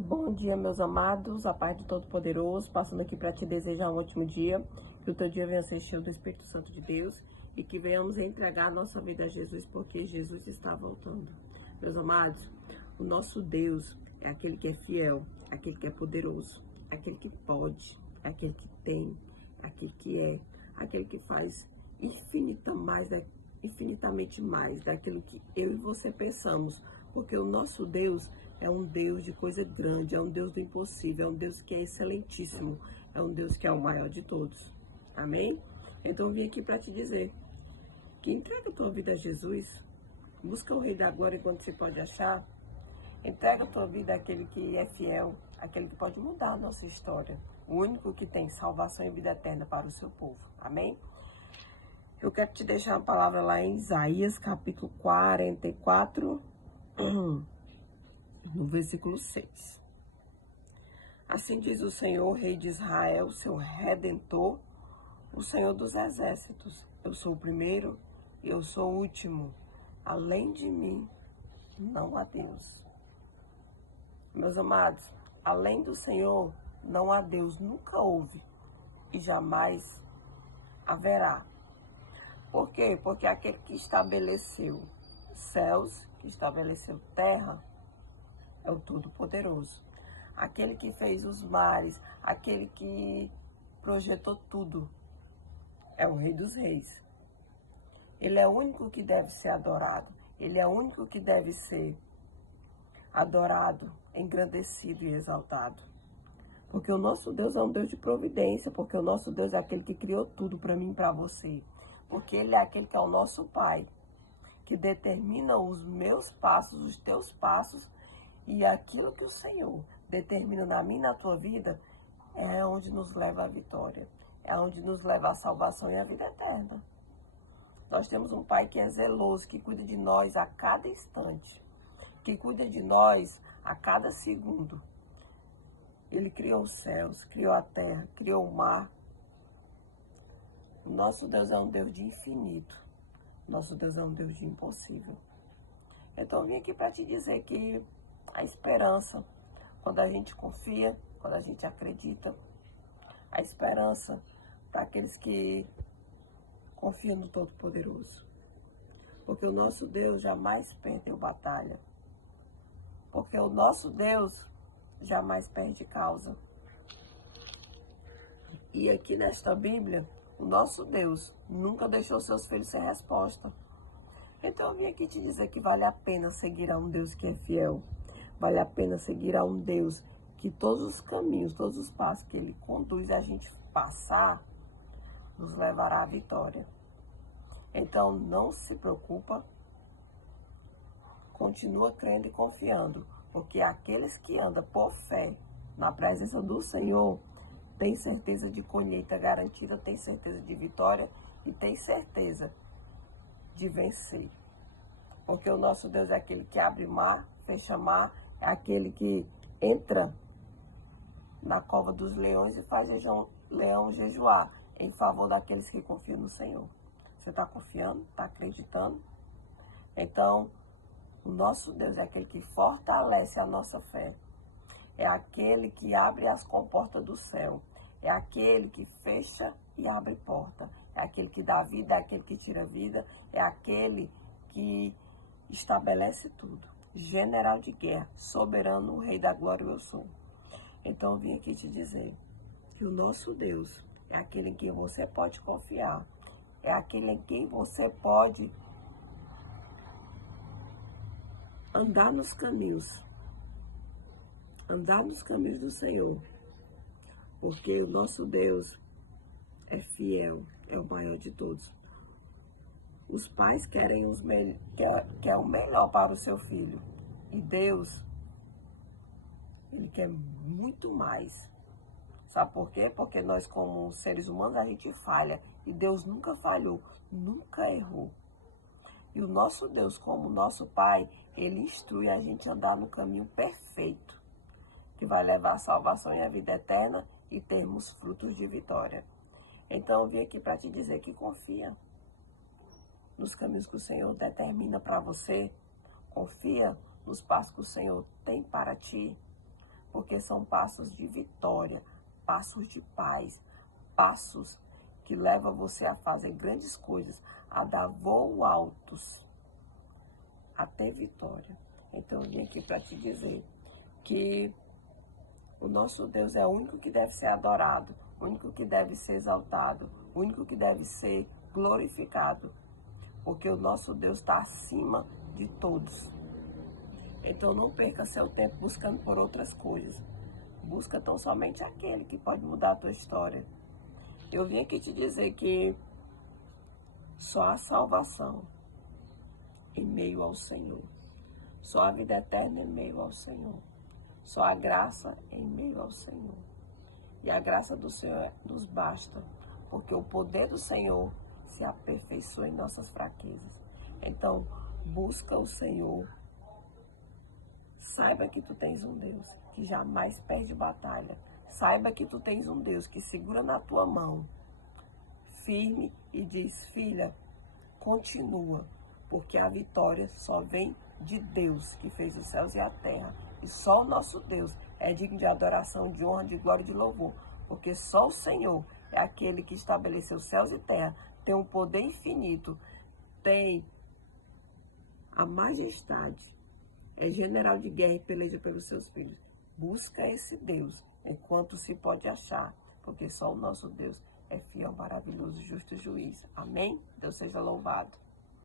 Bom dia, meus amados, a paz do Todo-Poderoso, passando aqui para te desejar um ótimo dia, que o teu dia venha ser cheio do Espírito Santo de Deus e que venhamos entregar nossa vida a Jesus, porque Jesus está voltando. Meus amados, o nosso Deus é aquele que é fiel, aquele que é poderoso, aquele que pode, aquele que tem, aquele que é, aquele que faz infinitamente mais daquilo que eu e você pensamos, porque o nosso Deus é um Deus de coisa grande, é um Deus do impossível, é um Deus que é excelentíssimo, é um Deus que é o maior de todos. Amém? Então eu vim aqui para te dizer que entrega a tua vida a Jesus, busca o Rei da Glória enquanto você pode achar, entrega a tua vida àquele que é fiel, aquele que pode mudar a nossa história, o único que tem salvação e vida eterna para o seu povo. Amém? Eu quero te deixar uma palavra lá em Isaías, capítulo 44, no versículo 6. Assim diz o Senhor, Rei de Israel, seu Redentor, o Senhor dos Exércitos. Eu sou o primeiro e eu sou o último. Além de mim, não há Deus. Meus amados, além do Senhor, não há Deus. Nunca houve e jamais haverá. Por quê? Porque aquele que estabeleceu céus, que estabeleceu terra, é o Todo-Poderoso. Aquele que fez os mares, aquele que projetou tudo, é o Rei dos Reis. Ele é o único que deve ser adorado. Ele é o único que deve ser adorado, engrandecido e exaltado. Porque o nosso Deus é um Deus de providência, porque o nosso Deus é aquele que criou tudo para mim e para você. Porque Ele é aquele que é o nosso Pai, que determina os meus passos, os teus passos, e aquilo que o Senhor determina na minha e na tua vida é onde nos leva à vitória, é onde nos leva à salvação e à vida eterna. Nós temos um Pai que é zeloso, que cuida de nós a cada instante, que cuida de nós a cada segundo. Ele criou os céus, criou a terra, criou o mar. O nosso Deus é um Deus de infinito. Nosso Deus é um Deus de impossível. Então eu vim aqui para te dizer que a esperança, quando a gente confia, quando a gente acredita, a esperança para aqueles que confiam no Todo-Poderoso. Porque o nosso Deus jamais perdeu batalha. Porque o nosso Deus jamais perde causa. E aqui nesta Bíblia, o nosso Deus nunca deixou seus filhos sem resposta. Então eu vim aqui te dizer que vale a pena seguir a um Deus que é fiel. Vale a pena seguir a um Deus que todos os caminhos, todos os passos que Ele conduz a gente passar, nos levará à vitória. Então não se preocupa, continua crendo e confiando, porque aqueles que andam por fé na presença do Senhor têm certeza de colheita garantida, têm certeza de vitória e têm certeza de vencer. Porque o nosso Deus é aquele que abre mar, fecha mar, é aquele que entra na cova dos leões e faz leão jejuar em favor daqueles que confiam no Senhor. Você está confiando? Está acreditando? Então, o nosso Deus é aquele que fortalece a nossa fé. É aquele que abre as comportas do céu. É aquele que fecha e abre porta. É aquele que dá vida, é aquele que tira vida. É aquele que estabelece tudo. General de guerra, soberano, o Rei da Glória eu sou. Então eu vim aqui te dizer que o nosso Deus é aquele em quem você pode confiar. É aquele em quem você pode andar nos caminhos do Senhor, porque o nosso Deus é fiel, é o maior de todos. Os pais querem quer o melhor para o seu filho, e Deus, Ele quer muito mais. Sabe por quê? Porque nós, como seres humanos, a gente falha, e Deus nunca falhou, nunca errou. E o nosso Deus, como nosso Pai, Ele instrui a gente a andar no caminho perfeito, que vai levar a salvação e a vida eterna e termos frutos de vitória. Então eu vim aqui para te dizer que confia nos caminhos que o Senhor determina para você. Confia nos passos que o Senhor tem para ti. porque são passos de vitória, passos de paz, passos que levam você a fazer grandes coisas, a dar voos altos, a ter vitória. Então eu vim aqui para te dizer que o nosso Deus é o único que deve ser adorado, o único que deve ser exaltado, o único que deve ser glorificado, porque o nosso Deus está acima de todos. Então não perca seu tempo buscando por outras coisas. Busca tão somente aquele que pode mudar a tua história. Eu vim aqui te dizer que só a salvação em meio ao Senhor. Só a vida eterna em meio ao Senhor. Só a graça em meio ao Senhor. E a graça do Senhor nos basta, porque o poder do Senhor se aperfeiçoa em nossas fraquezas. Então, busca o Senhor. Saiba que tu tens um Deus que jamais perde batalha. Saiba que tu tens um Deus que segura na tua mão, firme, e diz: filha, continua, porque a vitória só vem de Deus, que fez os céus e a terra. E só o nosso Deus é digno de adoração, de honra, de glória e de louvor. Porque só o Senhor é aquele que estabeleceu céus e terra, tem um poder infinito, tem a majestade, é general de guerra e peleja pelos seus filhos. Busca esse Deus enquanto se pode achar, porque só o nosso Deus é fiel, maravilhoso, justo juiz. Amém? Deus seja louvado.